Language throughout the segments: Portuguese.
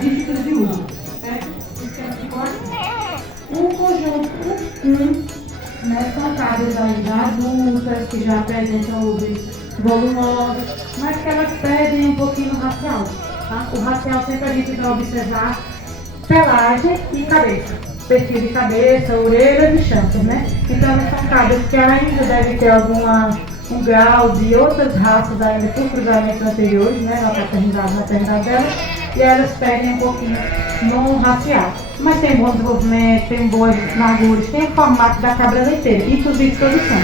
dígitos de uso, certo? O conjunto 1, né, são cabras aí já adultas, que já apresentam usos volumosos, mas que elas perdem um pouquinho no racial. Tá? O racial sempre a gente vai observar pelagem e cabeça, perfil de cabeça, orelhas e chanfres, né? Então são cabras que ainda devem ter um grau de outras raças ainda por cruzamentos anteriores, né, na paternidade delas, e elas perdem um pouquinho no racial. Mas tem bom desenvolvimento, tem boas larguras, tem o formato da cabra leiteira, inclusive produção.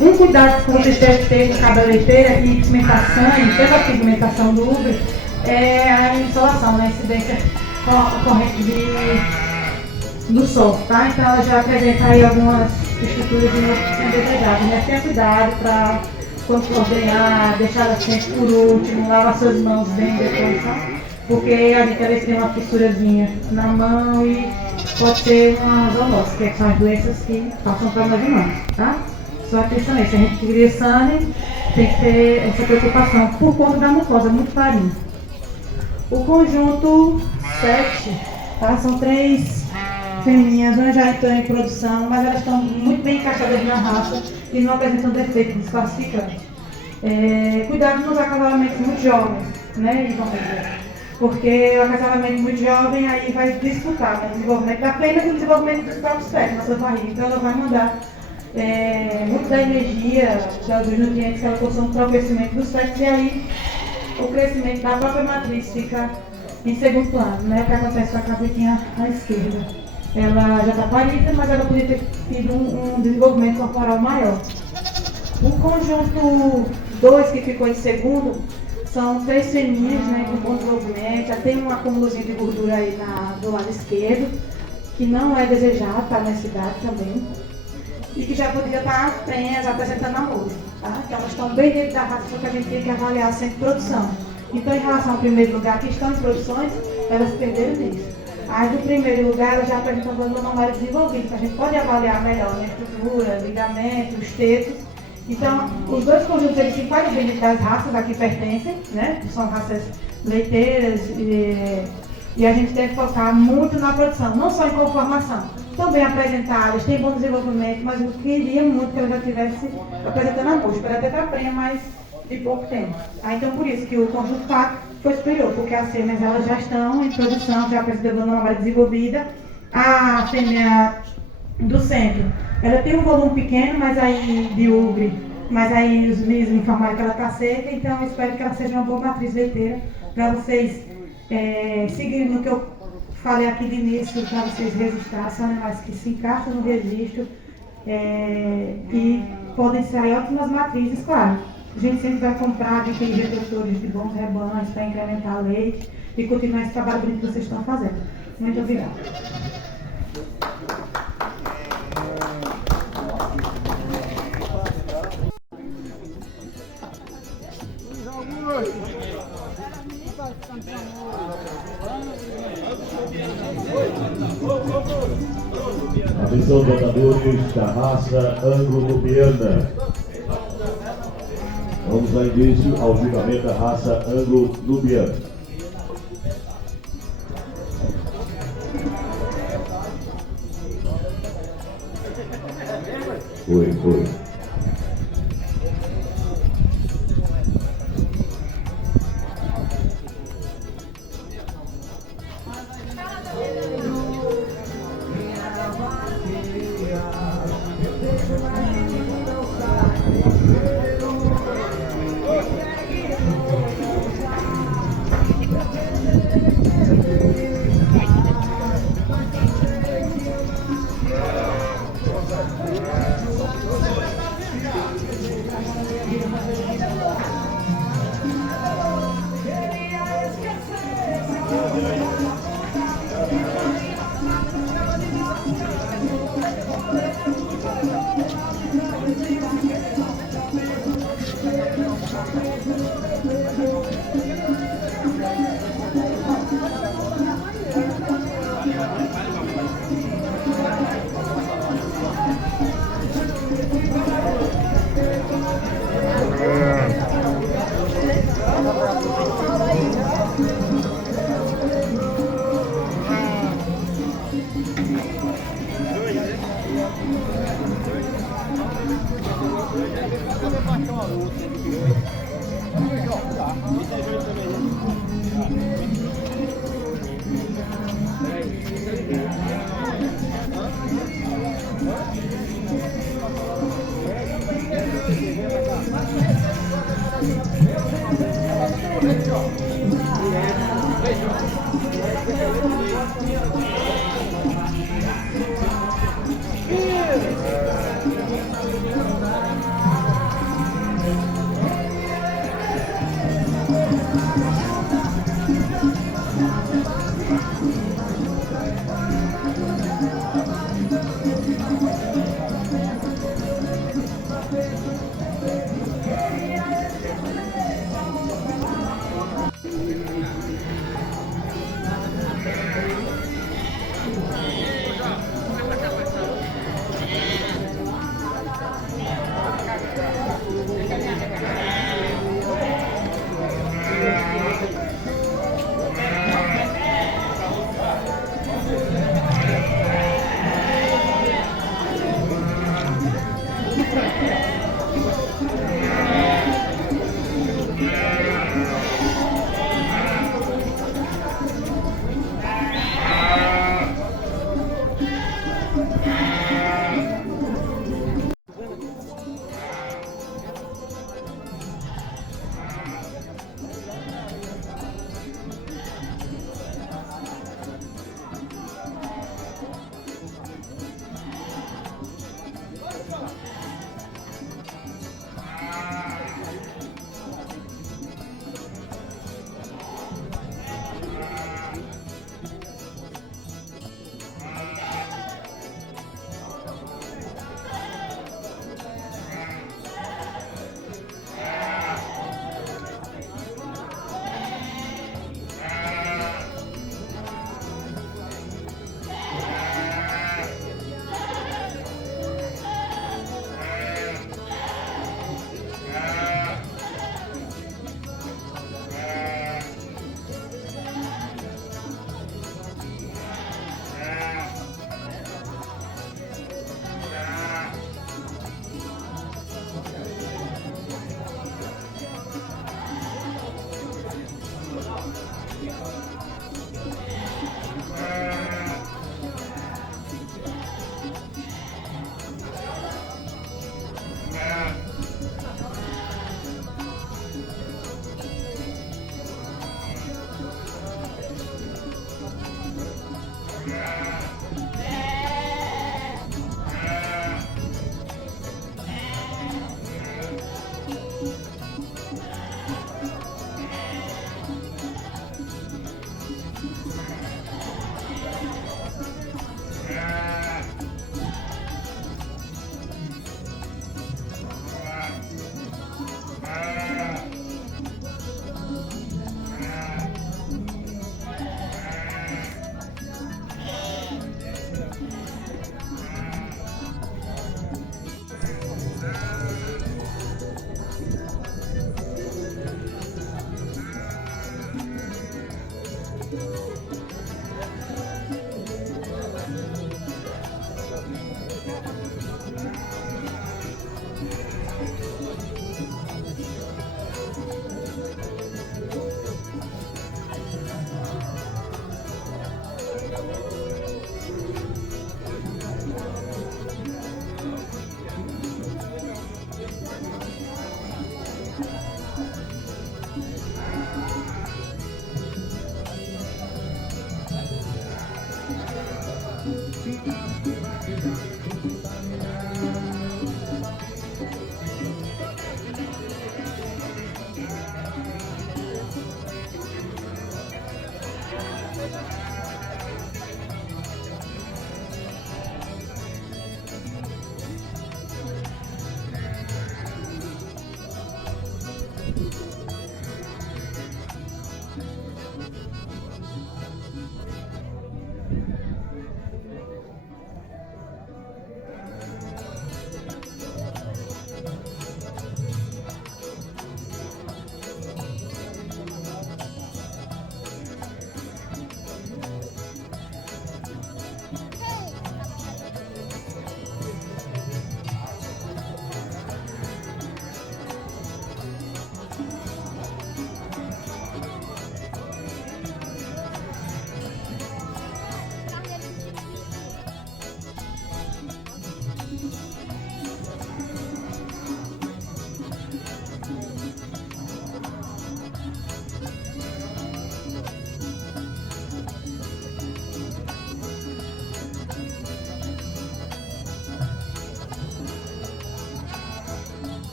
Um cuidado que vocês devem ter com cabra leiteira e pigmentação, e pela pigmentação do ubre, é a insolação, né, a incidência corrente do sol, tá? Então ela já apresenta aí algumas estruturas de novo que são desejadas, né? Tenha cuidado para, quando for ordenhar, deixar ela sempre por último, lavar suas mãos bem depois, tá? Porque a gente às vezes tem uma fissurazinha na mão e pode ser uma zoonose, que são as doenças que passam para nós humanos, tá? Só atenção aí, se a gente cria sangue, tem que ter essa preocupação por conta da mucosa muito farinha. O conjunto 7, tá? São 3 fêmeas, já estão em produção, mas elas estão muito bem encaixadas na raça e não apresentam defeito desclassificante. Cuidado nos acasalamentos muito jovens, né, porque o acasalamento muito jovem aí vai disputar, né, o desenvolvimento da fêmea e o desenvolvimento dos próprios pés na sua barriga, então ela vai mandar muito da energia, dos nutrientes que ela consome para o crescimento dos pés, e aí o crescimento da própria matriz fica em segundo plano, né, o que acontece com a cabritinha à esquerda. Ela já está parida, mas ela podia ter tido um desenvolvimento corporal maior. O conjunto 2, que ficou em segundo, são 3 feminhas, né, com bom desenvolvimento, já tem um acúmulozinho de gordura aí do lado esquerdo, que não é desejado para nessa idade também, e que já poderia estar prenhas apresentando amor, tá? Então elas estão bem dentro da raça, só que a gente tem que avaliar sempre produção. Então, em relação ao primeiro lugar, que estão em produções, elas perderam nisso. As do primeiro lugar, elas já apresentam glândula mamária desenvolvida, então a gente pode avaliar melhor, né, estrutura, ligamento, os tetos. Então, os dois conjuntos, eles se enquadram bem dentro das raças a que pertencem, né, que são raças leiteiras, e a gente deve focar muito na produção, não só em conformação. Estão bem apresentadas, têm bom desenvolvimento, mas eu queria muito que ela já estivesse apresentando a música, para até para prenha, mas de pouco tempo. Então, por isso que o conjunto 4 foi superior, porque as fêmeas elas já estão em produção, já apresentam glândula mamária desenvolvida. A fêmea do centro, ela tem um volume pequeno, mas aí de ubre, mas aí os médicos me informaram que ela está seca, então eu espero que ela seja uma boa matriz leiteira, para vocês seguirem no que eu falei aqui de início, para vocês registrarem, são animais que se encaixam no registro e podem ser ótimas matrizes, claro. A gente sempre vai comprar de reprodutores de bons rebanhos para incrementar o leite e continuar esse trabalho bonito que vocês estão fazendo. Muito obrigada. Atenção, donadores da raça anglo-nubiana. Vamos dar início ao julgamento da raça anglo-nubiana. Foi.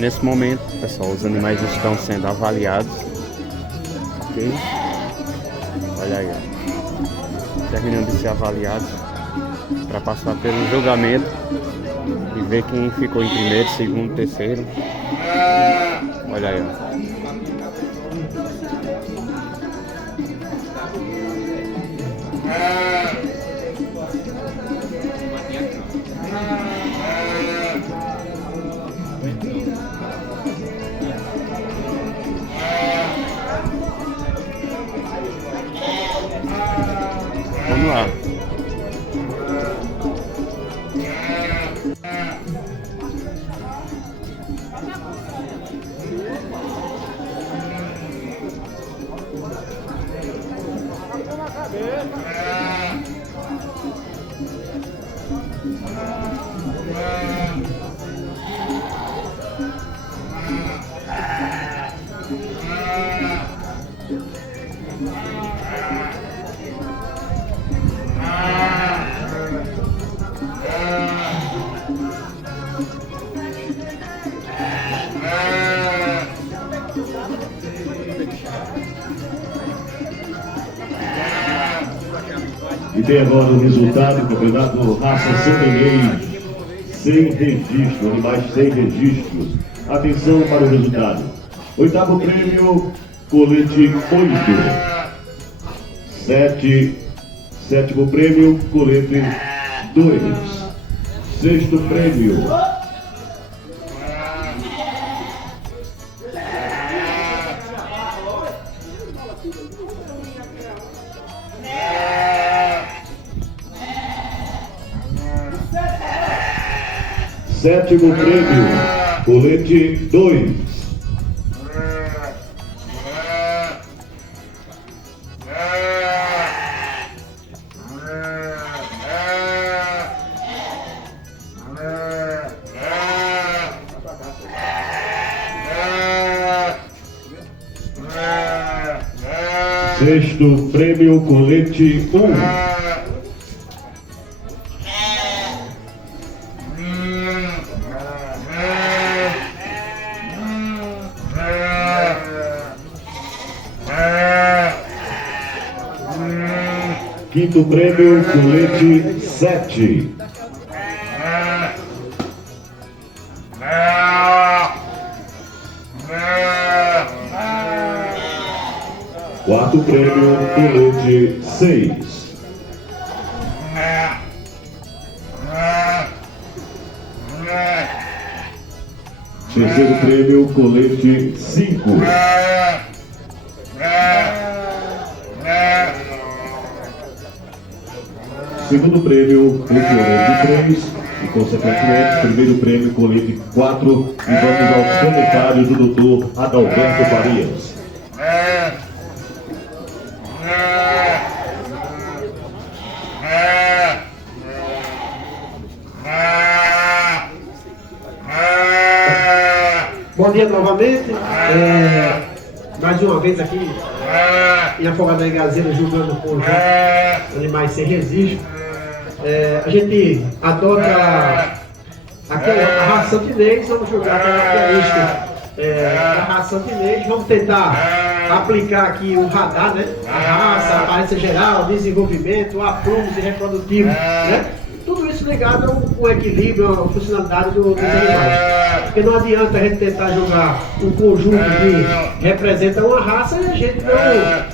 Nesse momento, pessoal, os animais estão sendo avaliados. Ok? Olha aí, ó. Terminando de ser avaliados para passar pelo julgamento e ver quem ficou em primeiro, segundo, terceiro. Olha aí, ó. Vamos lá. E tem agora o resultado do campeonato Raça Santanês sem registro, animais sem registros. Atenção para o resultado. Oitavo prêmio, colete 8. Sétimo prêmio, colete 2. Sexto prêmio. Sétimo prêmio, colete 2. Sexto prêmio, colete 1. Quinto prêmio, colete 7. Quarto prêmio, colete 6. Terceiro prêmio, colete 5. Segundo prêmio, colete 3. E, consequentemente, primeiro prêmio, colete 4. E vamos aos comentários do doutor Adalberto Farias. Bom dia novamente, mais uma vez aqui em Afogados em Gazeira, julgando por animais sem registro. A gente adota a raça santinês, vamos julgar a característica da raça santinês, vamos tentar aplicar aqui o radar, né? A raça, a aparência geral, desenvolvimento, aprumos e reprodutivo, né? Tudo isso ligado ao equilíbrio, à funcionalidade dos animais. Porque não adianta a gente tentar jogar um conjunto que representa uma raça e a gente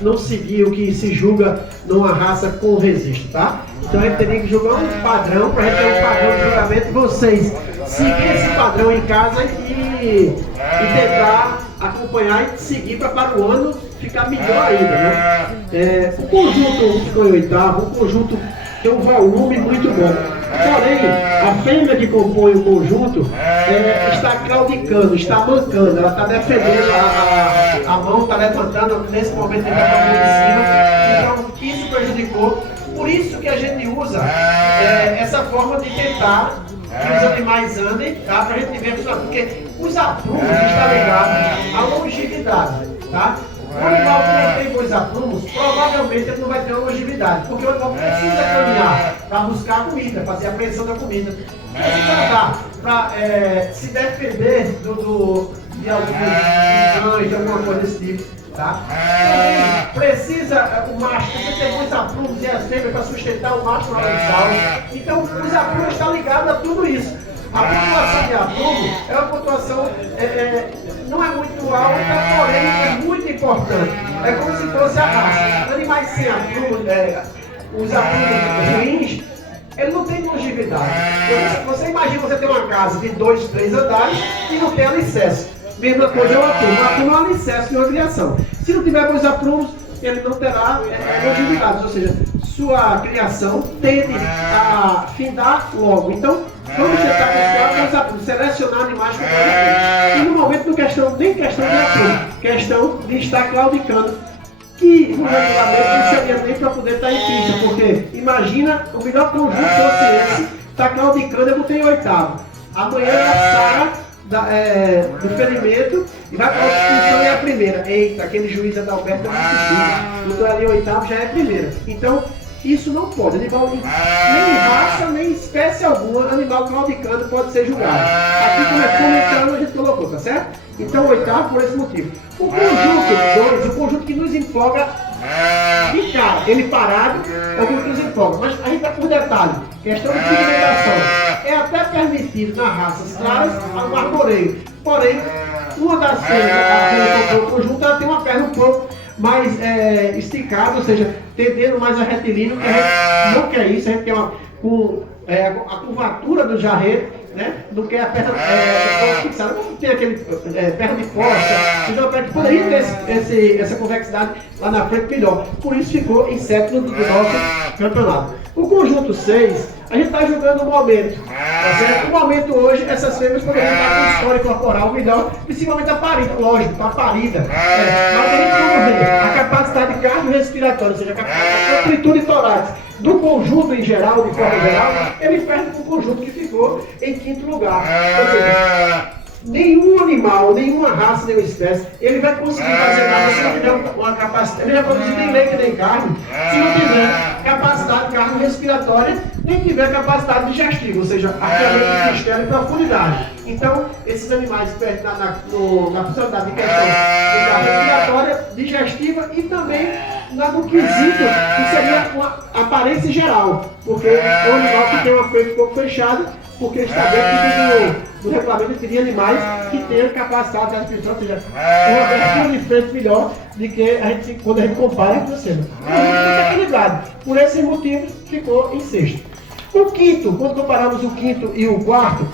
não seguir o que se julga numa raça com registro, tá? Então a gente teria que jogar um padrão para a gente ter um padrão de julgamento e vocês seguir esse padrão em casa e tentar acompanhar e seguir para o ano ficar melhor ainda, né? O conjunto ficou em oitavo, o conjunto tem um volume muito bom. Porém, a fêmea que compõe o conjunto está claudicando, está mancando, ela está defendendo a mão, está levantando, nesse momento ele está com a mão em cima, então isso prejudicou. Por isso que a gente usa essa forma de tentar que os animais andem, tá? Para a gente ver, porque os aprumos estão ligados à longevidade, tá? O animal que não tem dois aprumos, provavelmente ele não vai ter uma longevidade, porque o animal precisa caminhar para buscar a comida, fazer a pressão da comida. Precisa andar para se defender de algum cães, de alguma coisa desse tipo. Tá? Precisa, o macho precisa ter dois aprumos e as fêmeas para sustentar o macho na mental. Então, os aprumos estão ligados a tudo isso. A pontuação de aprumo é uma pontuação, não é muito alta, porém é muito importante. É como se fosse a raça. Animais sem aprumo, os aprumos ruins, ele não tem longevidade. Você imagina você ter uma casa de 2, 3 andares e não tem alicerce. Mesma coisa é o aprumo. O aprumo é um alicerce de uma criação. Se não tiver dois aprumos, ele não terá longevidade. Ou seja, sua criação tende a findar logo. Então, vamos tentar buscar os aprumos, selecionar animais com aprumo. E no momento não nem questão de aprumo, questão de estar claudicando, que no regulamento não seria nem para poder estar em pista, porque imagina, o melhor conjunto fosse esse, está claudicando, eu botei em oitavo. Amanhã a Sara do ferimento e vai para a discussão e é a primeira. Eita, aquele juiz Adalberto não assistiu. Então ali o oitavo já é a primeira. Então, isso não pode. Animal, nem raça, nem espécie alguma, animal claudicando pode ser julgado. Aqui começando a gente colocou, tá certo? Então o oitavo por esse motivo. O conjunto 2, o conjunto que nos empolga de cara, ele parado é o que nos empolga. Mas a gente vai por detalhe. Questão de pigmentação. É até permitido nas raças claras o arboreio. Porém, uma das fêmeas do conjunto ela tem uma perna um pouco mais esticada, ou seja, tendendo mais a retilíneo, que a gente não quer isso, a gente quer a curvatura do jarreto, né? Do que a perna fixada. Não tem aquele perna de costa, então a perna que poderia ter essa convexidade lá na frente melhor. Por isso ficou em sétimo do nosso campeonato. O conjunto 6, a gente está jogando no momento. Tá certo? No momento hoje, essas fêmeas poderiam estar com história corporal melhor, principalmente a parida, lógico, a parida. Mas a gente vamos ver a capacidade cardiorrespiratória, ou seja, a amplitude torácica do conjunto em geral, de forma geral, ele perde para o conjunto que ficou em quinto lugar. Ou seja, nenhum animal, nenhuma raça, nenhuma espécie, ele vai conseguir fazer nada se não tiver uma capacidade. Ele vai produzir nem leite nem carne, se não tiver capacidade cardiorrespiratória, nem tiver capacidade digestiva, ou seja, aquela que estela em profundidade. Então, esses animais perdem na funcionalidade de questão respiratória, digestiva e também no quesito que seria uma aparência geral, porque é um animal que tem uma frente um pouco fechada, porque está dentro do regulamento de animais que tenham capacidade de adaptação, ou seja, uma abertura de frente melhor do que quando a gente compara com o seno. Muito equilibrado. Por esse motivo, ficou em sexto. O quinto, quando comparamos o quinto e o quarto,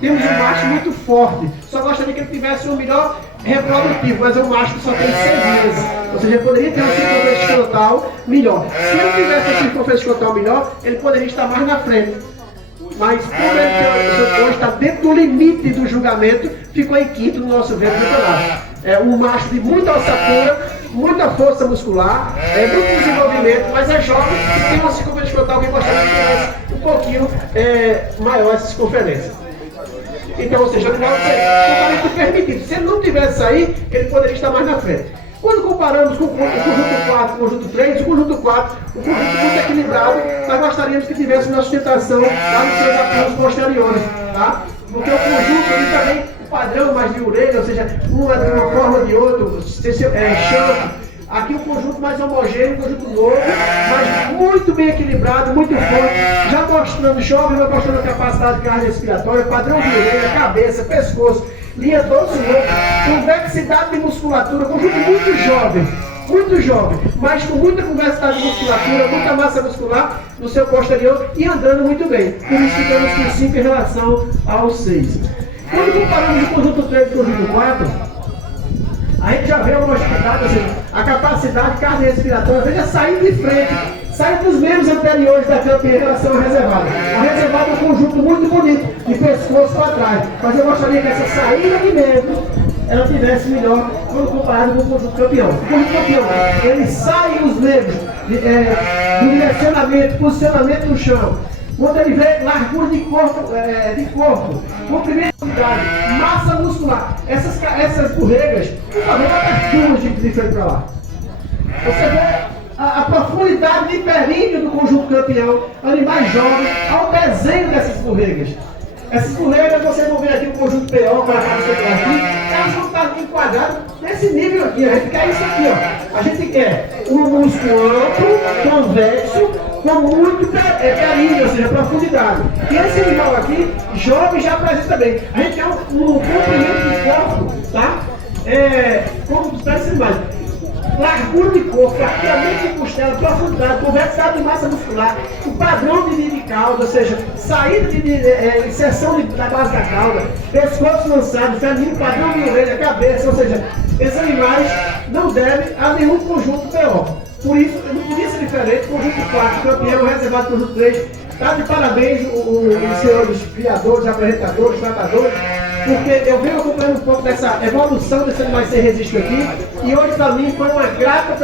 temos um macho muito forte. Só gostaria que ele tivesse um melhor reprodutivo, mas é um macho que só tem 6 dias. Ou seja, ele poderia ter uma circunferência escrotal melhor. Se ele tivesse uma circunferência escrotal melhor, ele poderia estar mais na frente. Mas como ele está dentro do limite do julgamento, ficou em quinto no nosso ver do campeonato. É um macho de muita ossatura, muita força muscular, muito desenvolvimento, mas é jovem e tem uma circunferência escrotal que gostaria que tivesse um pouquinho maior essa circunferência. Então, ou seja, o animal totalmente permitido. Se ele não tivesse aí, ele poderia estar mais na frente. Quando comparamos com o conjunto 4 e o conjunto 3, o conjunto 4, o conjunto muito equilibrado, nós gostaríamos que tivesse uma sustentação lá nos seus apoios posteriores, tá? Porque o conjunto ele também, o padrão mais de orelha, ou seja, um é de uma forma ou de outro, chanfre. Aqui um conjunto mais homogêneo, um conjunto novo, mas muito bem equilibrado, muito forte, já mostrando jovem, já mostrando capacidade cardiorrespiratória, padrão de orelha, cabeça, pescoço, linha dorso longo, convexidade de musculatura, conjunto muito jovem, mas com muita convexidade de musculatura, muita massa muscular no seu posterior e andando muito bem. Por isso ficamos com 5 em relação ao 6. Quando comparamos o conjunto 3 e o conjunto 4, a gente já vê uma atividade, ou seja, a capacidade cardiorrespiratória, veja, sair de frente, sair dos membros anteriores da campanha em relação à reservada. A reservada é um conjunto muito bonito, de pescoço para trás, mas eu gostaria que essa saída de membros ela tivesse melhor quando comparado com o conjunto campeão. O conjunto campeão, ele sai os membros do direcionamento, posicionamento no chão. Quando ele vê largura de corpo, comprimento de idade, massa muscular, essas borregas, por favor, bota chulas de frente para lá. Você vê a profundidade de perímetro do conjunto campeão, animais jovens, ao desenho dessas borregas. Essas borregas, vocês vão ver aqui o conjunto PO, para aqui, elas vão estar enquadradas nesse nível aqui. A gente quer isso aqui, ó. A gente quer um músculo amplo, convexo, com muito perímetro, ou seja, profundidade. E esse animal aqui, jovem, já apresenta bem. A gente quer um comprimento de corpo, tá? Como para esse animal. Largura de corpo, arqueamento de costela, profundidade, convexidade de massa muscular, o padrão de cauda, ou seja, saída inserção da base da cauda, pescoço lançado, feminino, padrão de orelha, cabeça, ou seja, esses animais não devem a nenhum conjunto PO. Por isso, não podia ser diferente, conjunto 4, campeão, reservado conjunto 3, tá de parabéns os senhores criadores, apresentadores, tratadores, porque eu venho acompanhando um pouco dessa evolução desse animal ser registro aqui, e hoje para mim foi uma grata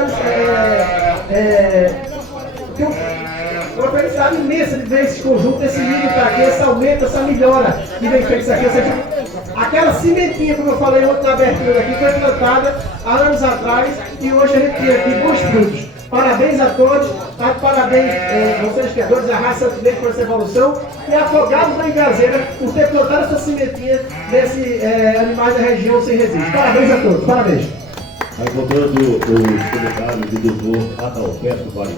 uma felicidade imensa de ver esse conjunto, esse nível para aqui, esse aumento, essa melhora que vem feito isso aqui. Ou seja, aquela cimentinha, como eu falei ontem na abertura aqui, foi plantada há anos atrás e hoje a gente tem aqui bons frutos. Parabéns a todos, tá? Parabéns vocês criadores, a raça também por essa evolução e afogados da Engazeira por ter plantado essa cimentinha desse animais da região sem resíduos. Parabéns a todos, parabéns. Aí voltando os comentários do doutor Adalberto Vargas.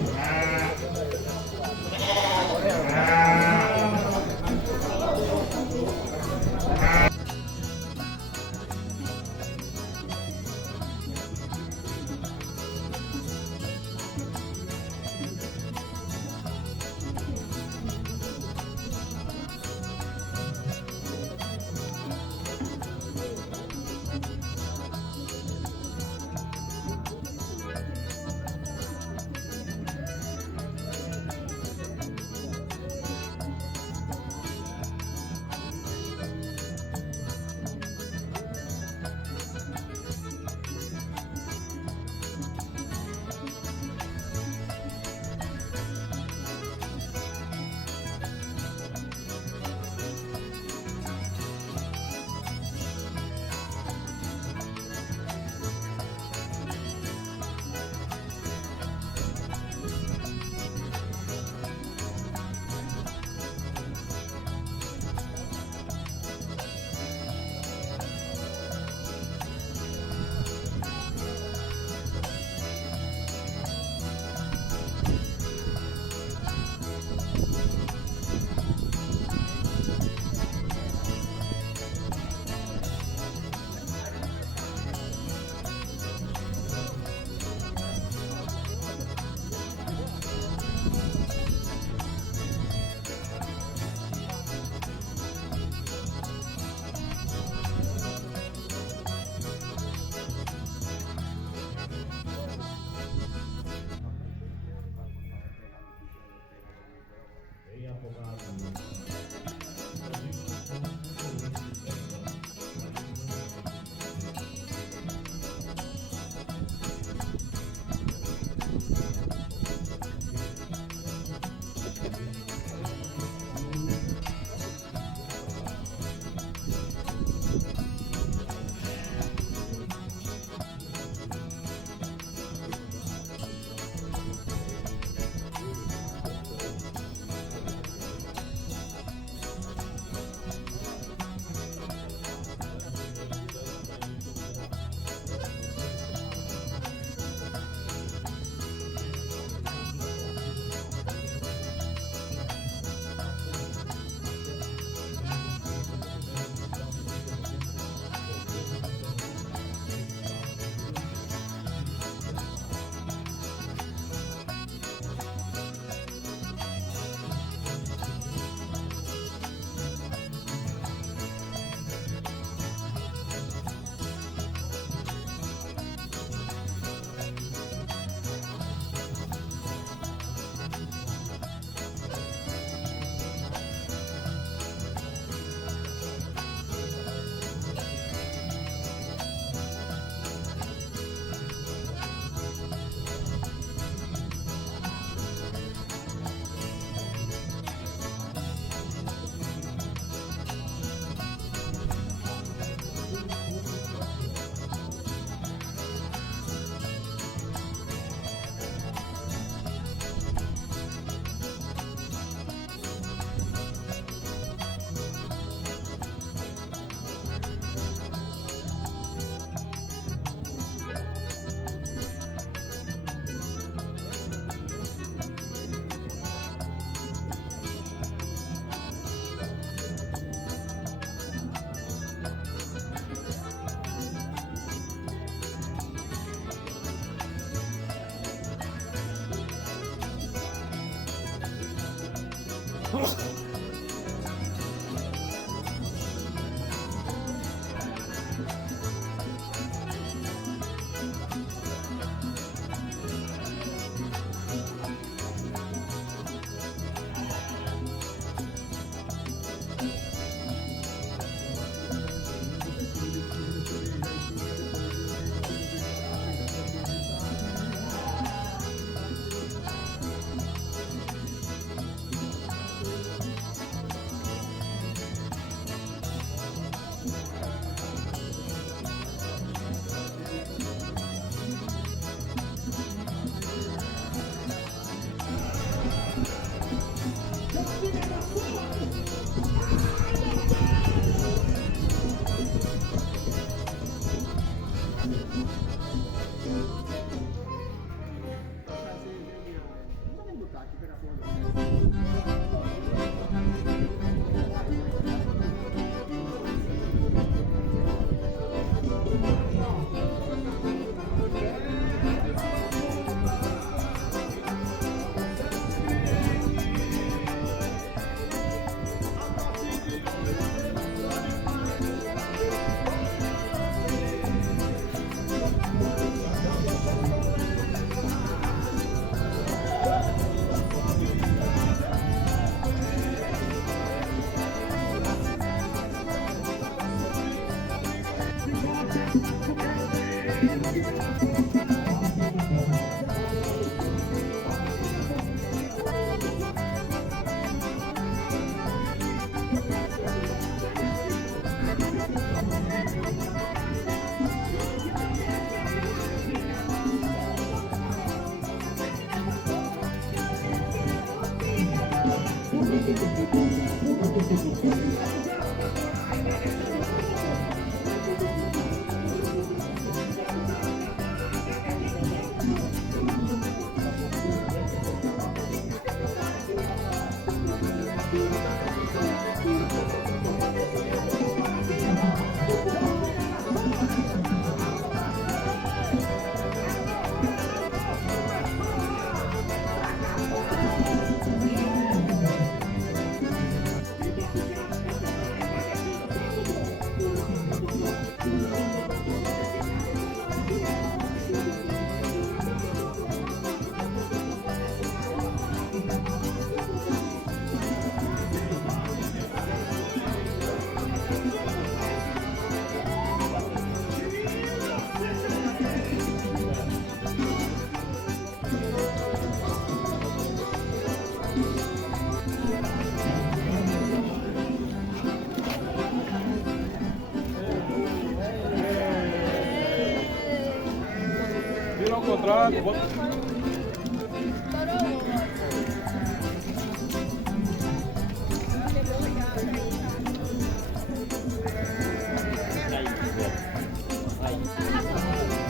Vira ao contrário.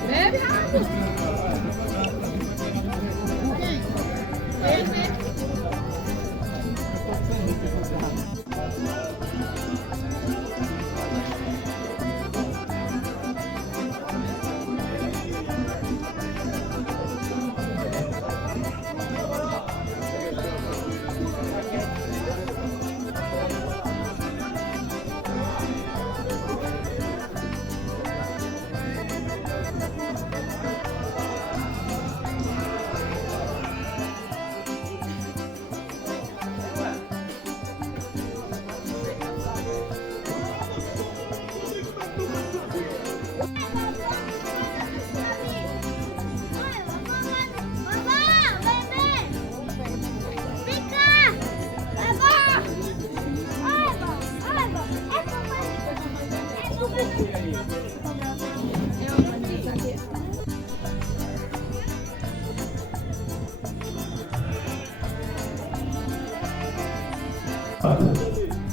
Bebe água.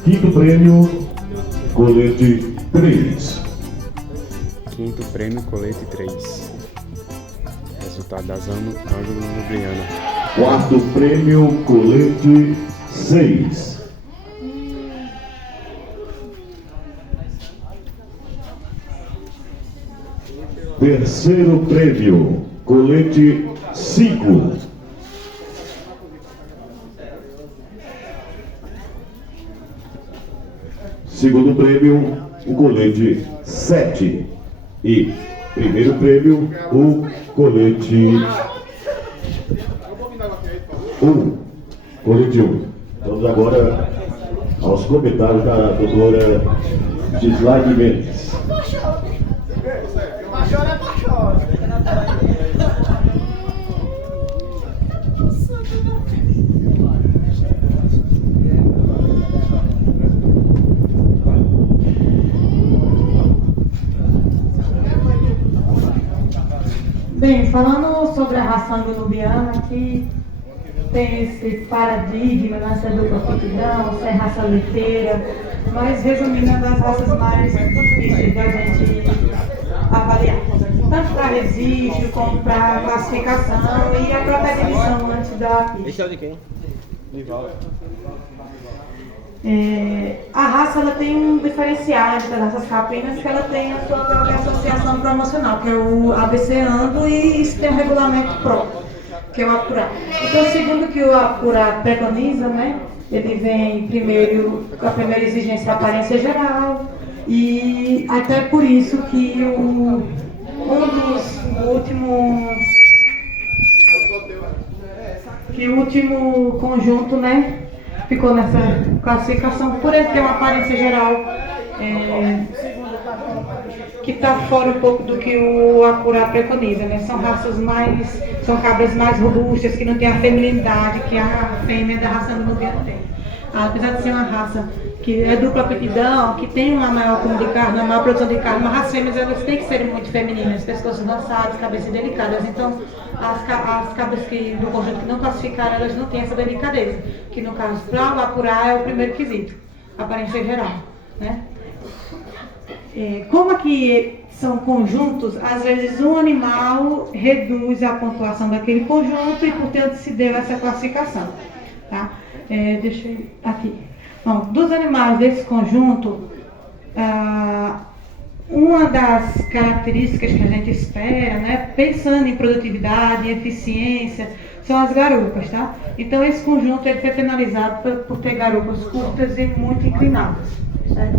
Quinto prêmio, colete 3. Quinto prêmio, colete 3. Resultado das Ângulo Ljubljana. Quarto prêmio, colete 6. Terceiro prêmio, colete 5. Segundo prêmio, o colete 7. E primeiro prêmio, o colete 1. Colete 1. Vamos agora aos comentários da doutora Gislaine Mendes. Bem, falando sobre a raça anglo-nubiana, que tem esse paradigma, né, se é dupla aptidão, se é raça leiteira, mas resumindo, é das raças mais difíceis da gente avaliar. Tanto para registro, como para classificação e a própria admissão antes da pista. Esse é o de quem? A raça ela tem um diferencial das raças caprinas, que ela tem a sua própria associação promocional, que é o ABC Anglo, e isso tem um regulamento próprio, que é o APURA. Então, segundo o que o APURA preconiza, né, ele vem primeiro, a primeira exigência da aparência geral, e até por isso que o último conjunto, né, ficou nessa classificação por ele ter uma aparência geral que está fora um pouco do que o APURA preconiza, né? São cabras mais robustas, que não tem a feminilidade que a fêmea da raça anglo-nubiana tem. Apesar de ser uma raça que é dupla aptidão, que tem uma maior consumo de carne, uma maior produção de carne, mas as fêmeas elas têm que ser muito femininas, pescoços lançados, cabeças delicadas. Então, as cabras do conjunto que não classificaram, elas não têm essa delicadeza, que no caso, para o APURA é o primeiro quesito, aparência geral, né? Como aqui são conjuntos, às vezes um animal reduz a pontuação daquele conjunto e, portanto, se deu essa classificação, tá? Deixa eu aqui. Bom, dos animais desse conjunto, uma das características que a gente espera, né, pensando em produtividade, em eficiência, são as garupas, tá? Então esse conjunto ele foi penalizado por ter garupas curtas e muito inclinadas. Certo?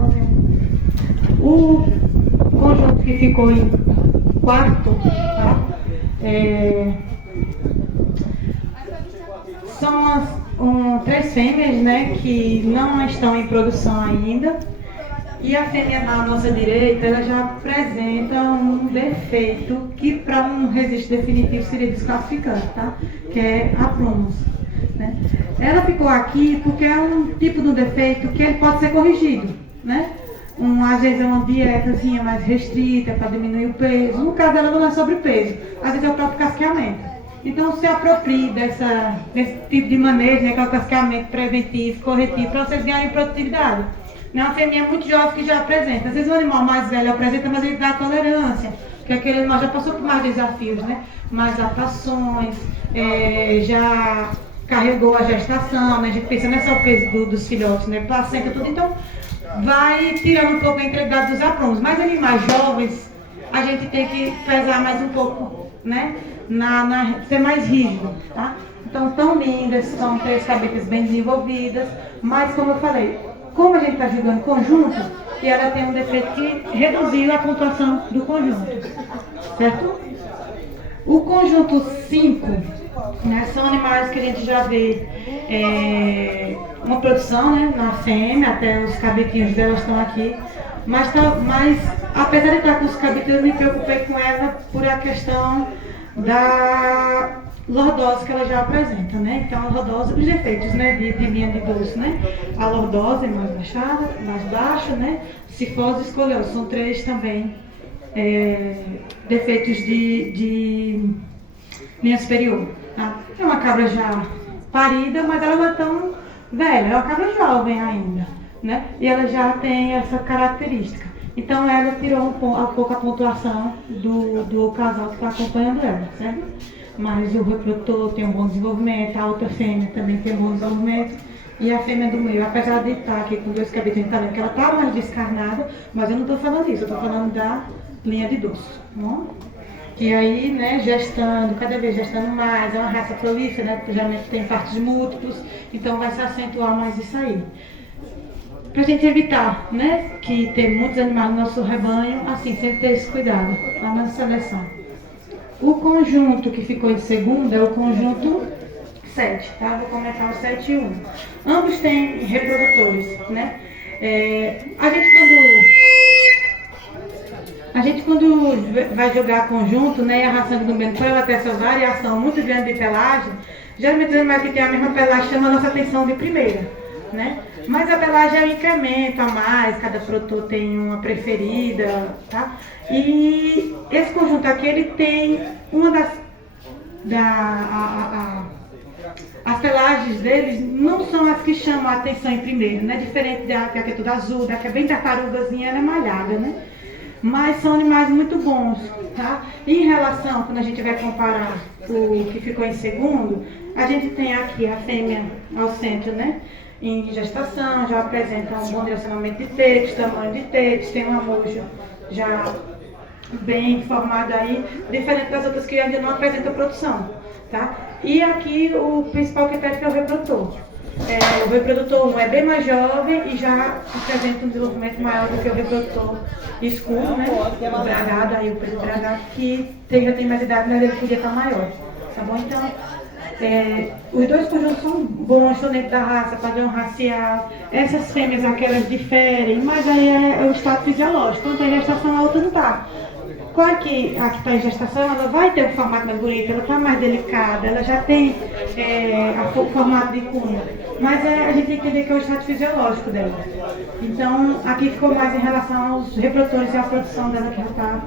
O conjunto que ficou em quarto, tá? São três fêmeas, né, que não estão em produção ainda. E a fêmea na nossa direita, ela já apresenta um defeito que para um registro definitivo seria desclassificante, tá? Que é a plumos, né? Ela ficou aqui porque é um tipo de defeito que ele pode ser corrigido, né? Às vezes é uma dietazinha mais restrita para diminuir o peso. No caso dela não é sobrepeso, às vezes é o próprio casqueamento. Então se aproprie desse tipo de manejo, né, que é o casqueamento preventivo, corretivo, para vocês ganharem produtividade. É uma fêmea muito jovem que já apresenta. Às vezes o animal mais velho apresenta, mas ele dá tolerância, porque aquele animal já passou por mais desafios, né? Mais adaptações, já carregou a gestação, né? A gente pensa não é só o peso dos filhotes, né? Placenta, tudo. Então vai tirando um pouco a integridade dos aprumos. Mas animais jovens, a gente tem que pesar mais um pouco, né? Ser mais rígido, tá? Então, tão lindas, são três cabeças bem desenvolvidas, mas como eu falei, como a gente está jogando conjunto, e ela tem um defeito que reduziu a pontuação do conjunto, certo? O conjunto 5, né, são animais que a gente já vê uma produção, né, na fêmea, até os cabritinhos dela estão aqui, mas apesar de estar com os cabritinhos, eu me preocupei com ela por a questão da lordose que ela já apresenta, né? Então a lordose, os defeitos, né, de linha de doce, né? A lordose é mais baixada, mais baixa, né? Cifose e escoliose, são três também defeitos de linha superior, tá? É uma cabra já parida, mas ela não é tão velha, é uma cabra jovem ainda, né? E ela já tem essa característica. Então ela tirou um pouco a pontuação do casal que está acompanhando ela, certo? Mas o reprodutor tem um bom desenvolvimento, a outra fêmea também tem um bom desenvolvimento, e a fêmea do meio, apesar de estar aqui com dois cabelos, tá vendo que ela está mais descarnada, mas eu não estou falando disso, eu estou falando da linha de doce, tá bom? Que aí, né, gestando, cada vez gestando mais, é uma raça prolífera, né, geralmente tem partos múltiplos, então vai se acentuar mais isso aí. para a gente evitar, né, que tem muitos animais no nosso rebanho, assim, sempre ter esse cuidado na nossa seleção. O conjunto que ficou em segundo é o conjunto 7, tá? Vou comentar o 7 e 1. Ambos têm reprodutores, né? A gente quando vai jogar conjunto, né, e a ração de número, por ela ter essa variação muito grande de pelagem, geralmente os animais que têm a mesma pelagem chamam a nossa atenção de primeira, né? Mas a pelagem é um incremento a mais, cada produtor tem uma preferida, tá? E esse conjunto aqui, ele tem uma as pelagens deles não são as que chamam a atenção em primeiro, né? Diferente da que é toda azul, da que é bem tartarugazinha, ela é malhada, né? Mas são animais muito bons, tá? Em relação, quando a gente vai comparar o que ficou em segundo, a gente tem aqui a fêmea ao centro, né? Em gestação, já apresenta um bom direcionamento de tetes, tamanho de tetes, tem uma moja já bem formada aí, diferente das outras que ainda não apresentam produção, tá? E aqui o principal critério que é o reprodutor. O reprodutor 1 é bem mais jovem e já apresenta um desenvolvimento maior do que o reprodutor escuro, né? O bragado, aí o preto bragado, que já tem mais idade, mas ele podia estar maior, tá bom? Então, os dois conjuntos são bons, estão dentro da raça, padrão racial. Essas fêmeas, aquelas diferem, mas aí é o estado fisiológico. Quando tem gestação, a outra não está. Claro que a que está em gestação, ela vai ter um formato mais bonito, ela está mais delicada, ela já tem o formato de cunha. Mas a gente tem que entender que é o estado fisiológico dela. Então, aqui ficou mais em relação aos reprodutores e à produção dela, que já está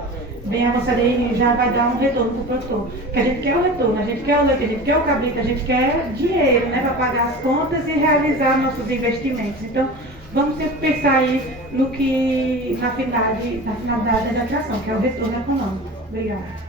bem avançada e já vai dar um retorno para o produtor. Porque a gente quer o retorno, a gente quer o leite, a gente quer o cabrito, a gente quer dinheiro, né, para pagar as contas e realizar nossos investimentos. Então, vamos sempre pensar aí no que, na finalidade da criação, que é o retorno econômico. Obrigada.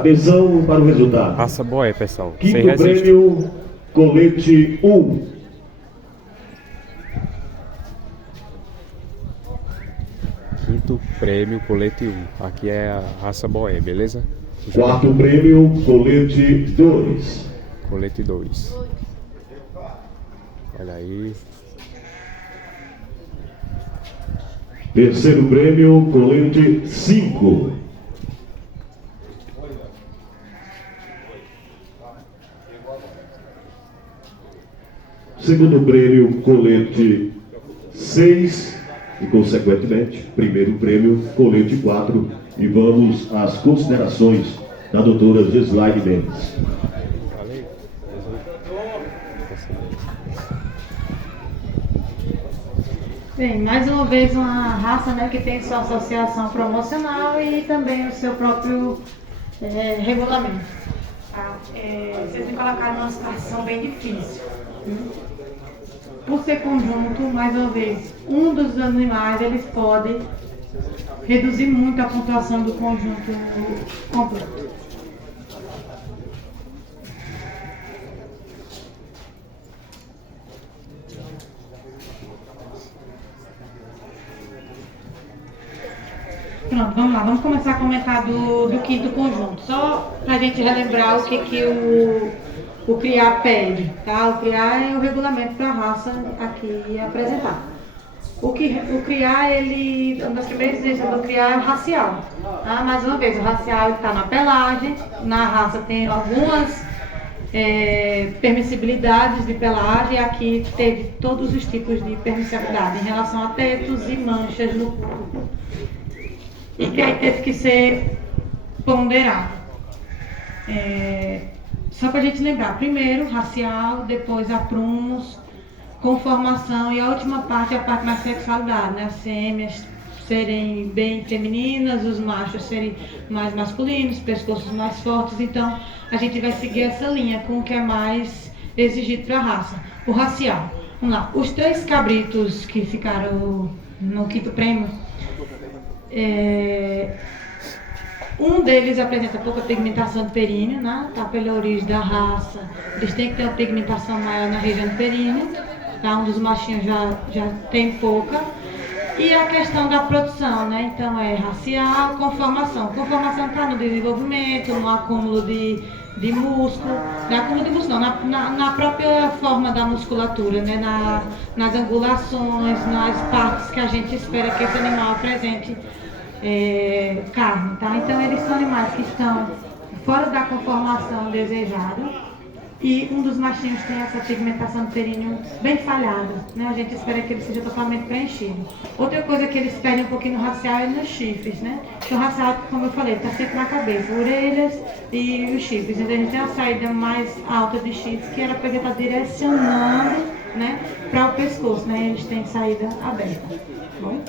Atenção para o resultado. Raça boé, pessoal. Sem Quinto resiste. prêmio, colete 1. Quinto prêmio, colete 1. Aqui é a raça boé, beleza? Quarto prêmio, colete 2. Colete 2. Olha aí. Terceiro prêmio, colete 5. Segundo prêmio, colete 6. E, consequentemente, primeiro prêmio, colete 4. E vamos às considerações da doutora Gislaine Mendes. Valeu. Bem, mais uma vez uma raça, né, que tem sua associação promocional e também o seu próprio regulamento. Tá? Vocês me colocaram numa situação bem difícil. Por ser conjunto, mais uma vez, um dos animais eles podem reduzir muito a pontuação do conjunto completo. Pronto, vamos lá, vamos começar a comentar do quinto conjunto, só para a gente relembrar o que o CRIA pede, tá? O CRIA é o regulamento para a raça aqui apresentar. O CRIA, uma das primeiras exigências do CRIA é o racial, tá? Mais uma vez, o racial está na pelagem, na raça tem algumas permissibilidades de pelagem, aqui teve todos os tipos de permissibilidade em relação a tetos e manchas no corpo. E que aí teve que ser ponderado. Só para a gente lembrar, primeiro racial, depois aprumos, conformação e a última parte é a parte mais sexualidade, né? As fêmeas serem bem femininas, os machos serem mais masculinos, pescoços mais fortes, então a gente vai seguir essa linha com o que é mais exigido para a raça. O racial, vamos lá, os 3 cabritos que ficaram no quinto prêmio, um deles apresenta pouca pigmentação de períneo, né? Tá, pela origem da raça, eles têm que ter uma pigmentação maior na região do períneo, tá? Um dos machinhos já tem pouca. E a questão da produção, né? Então é racial, conformação. Conformação está no desenvolvimento, no acúmulo de músculo, na própria forma da musculatura, né? Nas angulações, nas partes que a gente espera que esse animal apresente carne, tá? Então eles são animais que estão fora da conformação desejada e um dos machinhos tem essa pigmentação do períneo bem falhada, né? A gente espera que ele seja totalmente preenchido. Outra coisa que eles pedem um pouquinho no racial é nos chifres, né? Então o racial, como eu falei, está sempre na cabeça, orelhas e os chifres. Então a gente tem a saída mais alta de chifres que era para estar direcionando, né, para o pescoço, né? Eles têm saída aberta. Bom?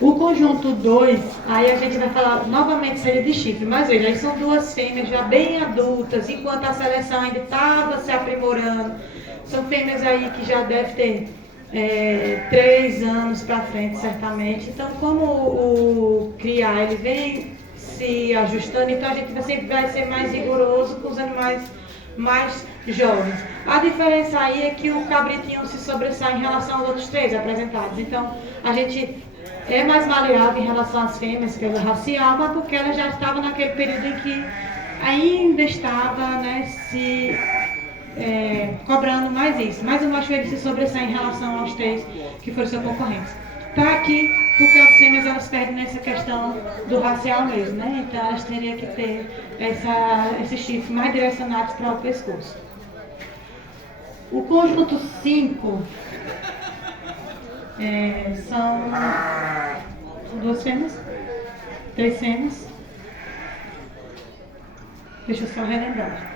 O conjunto 2, aí a gente vai falar novamente seria de chifre, mas veja, aí são 2 fêmeas já bem adultas, enquanto a seleção ainda estava se aprimorando. São fêmeas aí que já devem ter 3 anos para frente, certamente. Então, como o CRIA ele vem se ajustando, então a gente sempre vai ser mais rigoroso com os animais mais jovens. A diferença aí é que o cabritinho se sobressai em relação aos outros 3 apresentados. Então, a gente é mais maleável em relação às fêmeas pela racial, mas porque ela já estava naquele período em que ainda estava, né, se cobrando mais isso. Mas o macho ele se sobressai em relação aos 3 que foram seus concorrentes. Está aqui porque as fêmeas elas perdem nessa questão do racial mesmo, né? Então elas teriam que ter esses chifres mais direcionados para o pescoço. O conjunto 5 são 2 fêmeas, 3 fêmeas. Deixa eu só relembrar.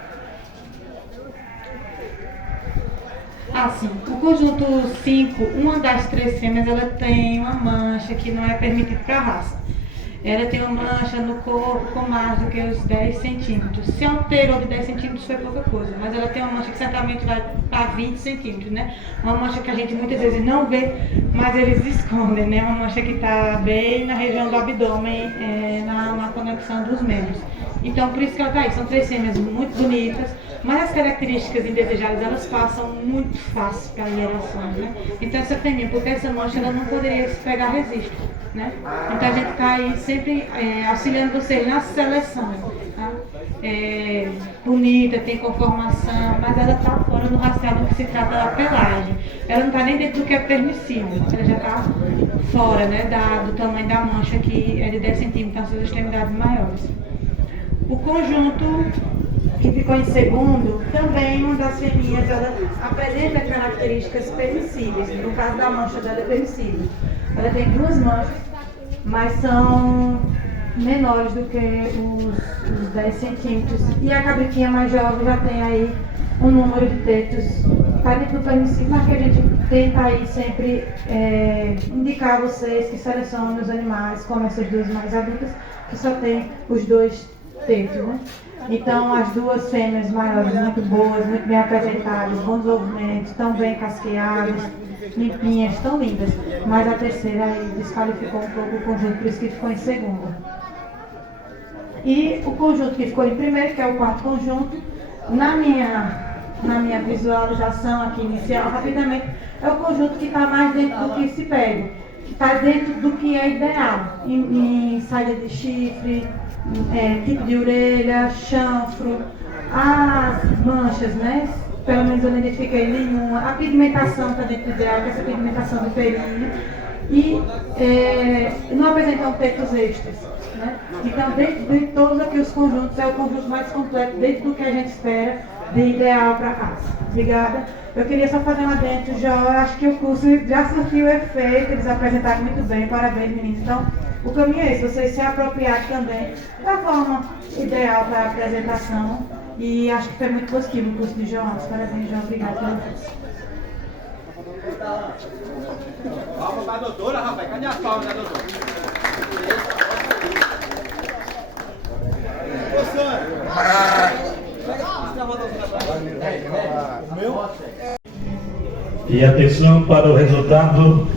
Sim. O conjunto 5, uma das 3 fêmeas, ela tem uma mancha que não é permitida para a raça. Ela tem uma mancha no corpo com mais do que os 10 centímetros. Se alterou de 10 centímetros foi pouca coisa, mas ela tem uma mancha que certamente vai para 20 centímetros, né? Uma mancha que a gente muitas vezes não vê, mas eles escondem, né? Uma mancha que está bem na região do abdômen, na conexão dos membros. Então, por isso que ela está aí. São 3 fêmeas muito bonitas, mas as características indesejáveis, elas passam muito fácil pela geração, né? Então, essa fêmea, porque essa mancha, ela não poderia se pegar registro, né? Então, a gente está aí sempre auxiliando vocês na seleção, tá? Bonita, tem conformação, mas ela está fora do racial no que se trata da pelagem. Ela não está nem dentro do que é permissível, ela já está fora, né, do tamanho da mancha, que é de 10 centímetros, então suas extremidades maiores. O conjunto que ficou em segundo, também uma das fêmeas, ela apresenta características permissíveis. No caso da mancha dela é permissível. Ela tem 2 manchas, mas são menores do que os 10 centímetros. E a cabritinha mais jovem já tem aí um número de tetos, está dentro do permissível, mas que a gente tenta aí sempre indicar a vocês que selecionem os animais, como essas 2 mais adultas, que só tem os 2 tetos, né? Então, as 2 fêmeas maiores, muito boas, muito bem apresentadas, bons desenvolvimentos, tão bem casqueadas, limpinhas, tão lindas. Mas a terceira aí desqualificou um pouco o conjunto, por isso que ficou em segundo. E o conjunto que ficou em primeiro, que é o 4º conjunto, na minha visualização aqui inicial, rapidamente, é o conjunto que está mais dentro do que se pede, está dentro do que é ideal, em saída de chifre, tipo de orelha, chanfro, as manchas, né? Pelo menos eu não identifiquei nenhuma. A pigmentação está dentro do ideal, que é essa pigmentação do pelinho. E não apresentam tetos extras, né? Então, dentro de todos aqui os conjuntos, é o conjunto mais completo, dentro do que a gente espera de ideal para a raça. Obrigada. Eu queria só fazer um adendo, já acho que o curso já surtiu o efeito, eles apresentaram muito bem, parabéns, meninos. Então, o caminho é esse, vocês se apropriarem também da forma ideal para a apresentação. E acho que foi muito positivo o curso de João. Parabéns, João. Obrigada pelo curso. Palma para a doutora, rapaz. Cadê a palma da doutora? E atenção para o resultado.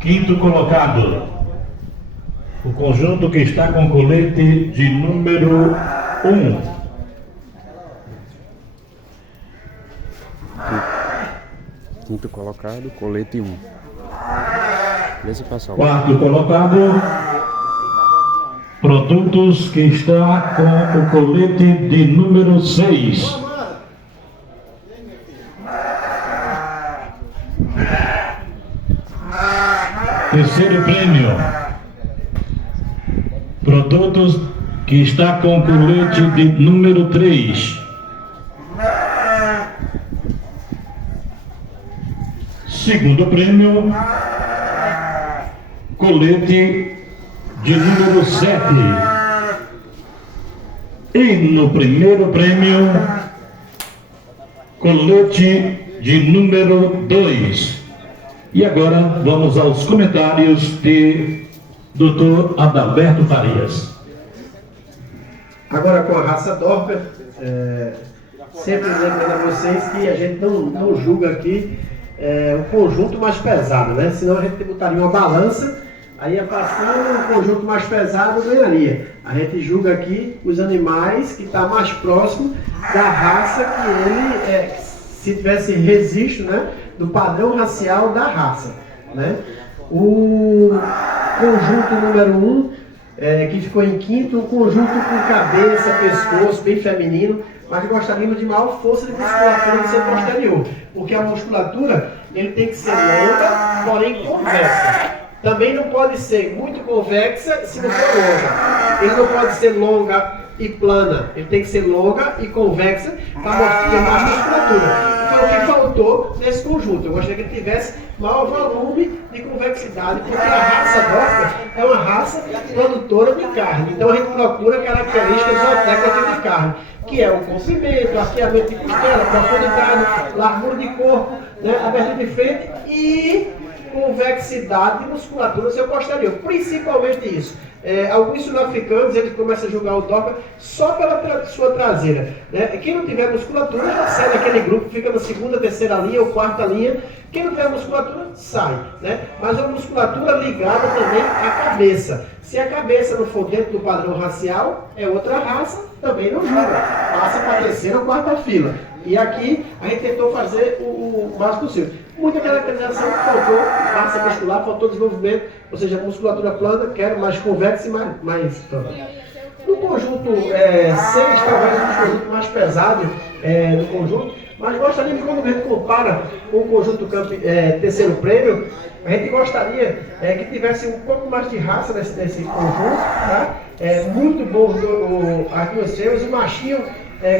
5º colocado, o conjunto que está com colete de número 1. Quinto colocado, colete 1. Beleza, pessoal? 4º colocado, produtos que está com o colete de número 6. Terceiro prêmio, produtos que está com colete de número 3. Segundo prêmio, colete de número 7. E no primeiro prêmio, colete de número 2. E agora vamos aos comentários de Dr. Adalberto Farias. Agora com a raça Dorper, sempre lembrando a vocês que a gente não julga aqui o conjunto mais pesado, né? Senão a gente botaria uma balança, aí a passando o conjunto mais pesado ganharia. A gente julga aqui os animais que estão mais próximo da raça que ele, se tivesse registro, né? Do padrão racial da raça, né? O conjunto número 1, que ficou em 5º, um conjunto com cabeça, pescoço, bem feminino, mas gostaríamos de maior força de musculatura do seu posterior, porque a musculatura ele tem que ser longa, porém convexa. Também não pode ser muito convexa se não for longa. Ele não pode ser longa e plana, ele tem que ser longa e convexa para mostrar mais musculatura. Foi o que faltou nesse conjunto. Eu gostaria que ele tivesse maior volume de convexidade, porque a raça Dorper é uma raça produtora de carne. Então a gente procura características zootécnicas de carne, que é o comprimento, arqueamento de costela, profundidade, largura de corpo, né, abertura de frente e convexidade de musculatura no seu posterior. Principalmente isso. Alguns sul-africanos, eles começam a jogar o DOCA só pela sua traseira. Né? Quem não tiver musculatura já sai daquele grupo, fica na segunda, terceira linha ou quarta linha. Quem não tiver musculatura, sai. Né? Mas a musculatura ligada também à cabeça. Se a cabeça não for dentro do padrão racial, é outra raça, também não joga. Passa para a terceira ou quarta fila. E aqui a gente tentou fazer o máximo possível. Muita caracterização, faltou massa muscular, faltou desenvolvimento, ou seja, musculatura plana, quero mais convexa e mais plana. No conjunto 6, talvez um dos conjuntos mais pesados do conjunto, mas gostaria de, quando a gente compara com o conjunto terceiro prêmio, a gente gostaria que tivesse um pouco mais de raça nesse conjunto, tá? Muito bom as duas fêmeas, o machinho,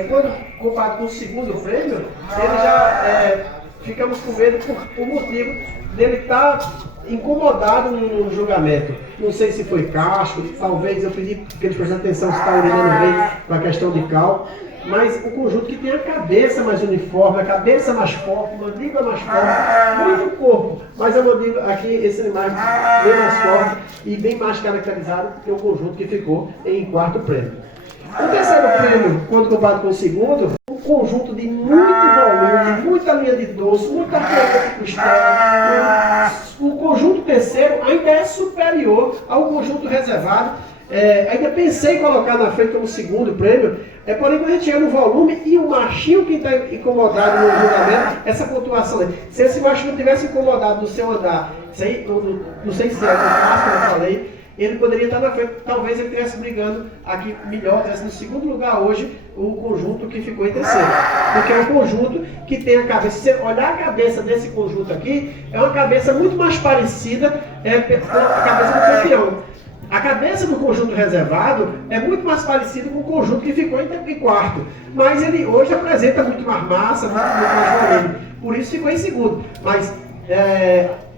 quando comparado com o segundo prêmio, ele já ficamos com medo por motivo dele estar incomodado no julgamento. Não sei se foi casco, talvez eu pedi que eles prestassem atenção se está urinando bem para a questão de cal, mas o conjunto que tem a cabeça mais uniforme, a cabeça mais forte, a mandíbula mais forte, muito corpo, mas a mandíbula aqui, esse animal bem mais forte e bem mais caracterizado que o conjunto que ficou em quarto prêmio. O terceiro prêmio, quando comparado com o segundo, um conjunto de muito volume, muita linha de dorso, muita arqueira de costela. O conjunto terceiro ainda é superior ao conjunto reservado. Ainda pensei em colocar na frente como segundo prêmio, porém quando a gente chega no volume e o machinho que está incomodado no julgamento, essa pontuação aí, se esse machinho não tivesse incomodado no seu andar, isso aí, não sei se é o caso que eu falei, ele poderia estar na frente, talvez ele estivesse brigando aqui melhor, estivesse no segundo lugar hoje, o conjunto que ficou em terceiro. Porque é um conjunto que tem a cabeça, se você olhar a cabeça desse conjunto aqui, é uma cabeça muito mais parecida com a cabeça do campeão. A cabeça do conjunto reservado é muito mais parecida com o conjunto que ficou em quarto. Mas ele hoje apresenta muito mais massa, muito mais volume. Por isso ficou em segundo. Mas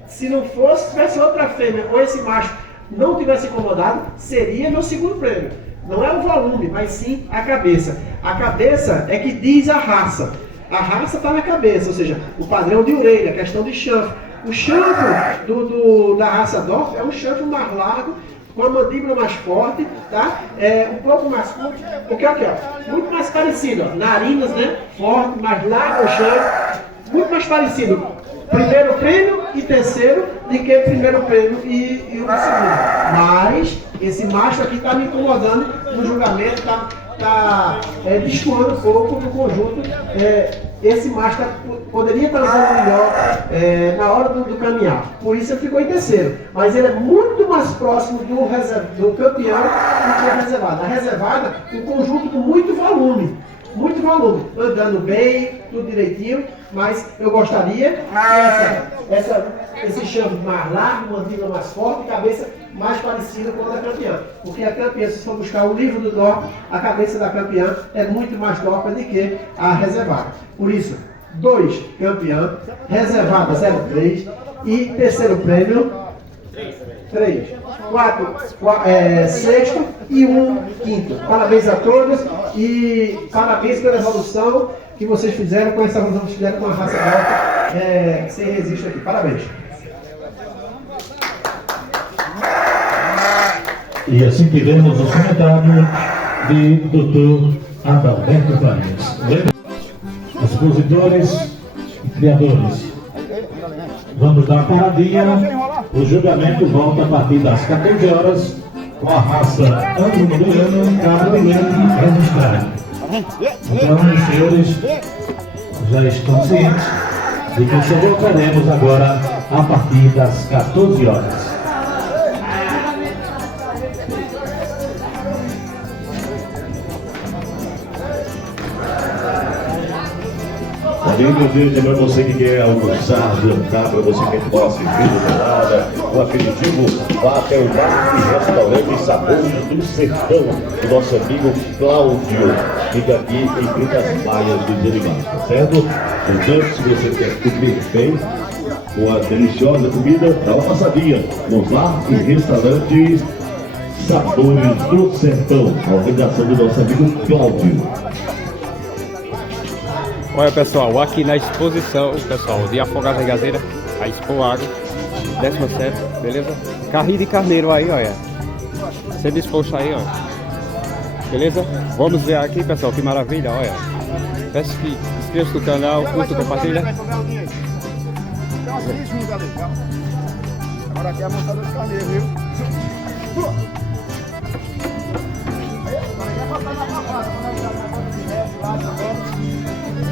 se não fosse, tivesse outra fêmea ou esse macho não tivesse incomodado, seria meu segundo prêmio. Não é o volume, mas sim a cabeça. A cabeça é que diz a raça. A raça está na cabeça, ou seja, o padrão de orelha, a questão de chanfre. O chanfre da raça DOCA é um chanfre mais largo, com a mandíbula mais forte, tá? Um pouco mais curto, porque aqui, ó, muito mais parecido, ó, narinas, né? Forte, mais largo o chanfre, muito mais parecido. Primeiro prêmio e terceiro, de que primeiro prêmio e o segundo. Mas esse macho aqui está me incomodando no julgamento, está destoando um pouco do conjunto. Esse macho poderia estar andando melhor na hora do caminhar. Por isso ele ficou em terceiro. Mas ele é muito mais próximo do campeão do que a reservada. A reservada, um conjunto com muito volume. Muito volume, andando bem, tudo direitinho, mas eu gostaria que esse chanfre mais largo, mandíbula mais forte, cabeça mais parecida com a da campeã. Porque a campeã, se for buscar o livro do DOCA, a cabeça da campeã é muito mais DOCA do que a reservada. Por isso, 2 campeã, reservada 0,3 e terceiro prêmio 3, 4, sexto e 1 quinto. Parabéns a todos e parabéns pela evolução que vocês fizeram com essa evolução que vocês fizeram com a raça DOCA sem registro aqui. Parabéns. E assim tivemos os comentários de Dr. Adalberto Farias. Expositores e criadores. Vamos dar uma paradinha. O julgamento volta a partir das 14 horas com a raça anglo-miliano cabra registrada. Então, os senhores já estão cientes de que só voltaremos agora a partir das 14 horas. Amigo, desde para você que quer almoçar, jantar, para você que quer cerveja gelada, o aperitivo, vá até o bar e restaurante Sabores do Sertão, do nosso amigo Cláudio. Fica aqui em frente às baias dos animais, tá certo? Portanto, se você quer comer bem, com a deliciosa comida, dá uma passadinha no bar e restaurante Sabores do Sertão, a organização do nosso amigo Cláudio. Olha pessoal, aqui na exposição, pessoal, de Afogados da Gazeira, a Expo Agro, 17ª, beleza? Carrinho de carneiro aí, olha. Você despoxa aí, ó. Beleza? Vamos ver aqui, pessoal, que maravilha, olha. Peço que inscreva-se no canal, curta, compartilha. Agora aqui é a montada dos carneiros, viu?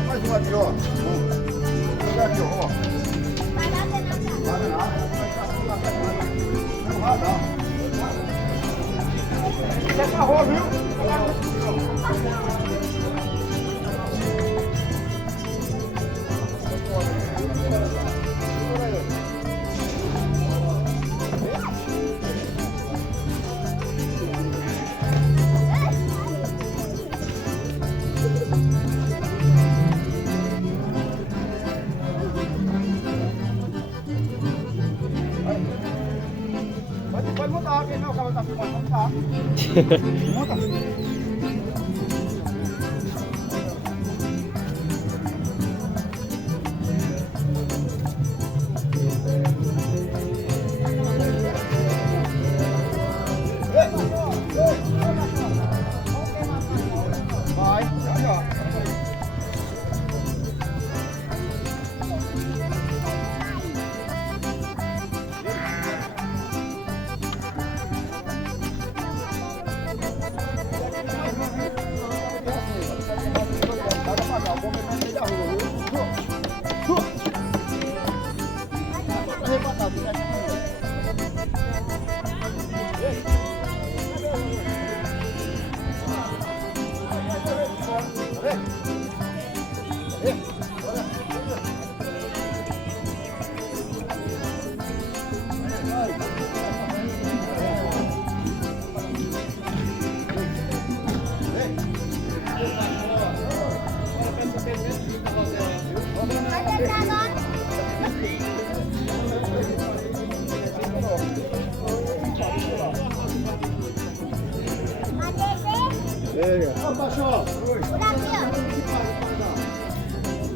Mais um aqui, ó. Vou pegar aqui, ó. Você parou, viu? Pode montar, quem não, o cavalo tá filmando, pode montar. Monta. Vai, já.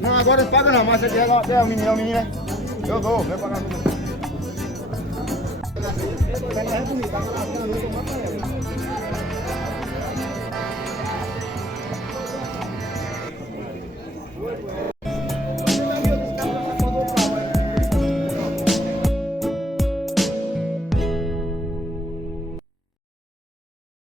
Não, agora não paga não, mas você quer o menino, né? Eu dou, vem pagar tudo.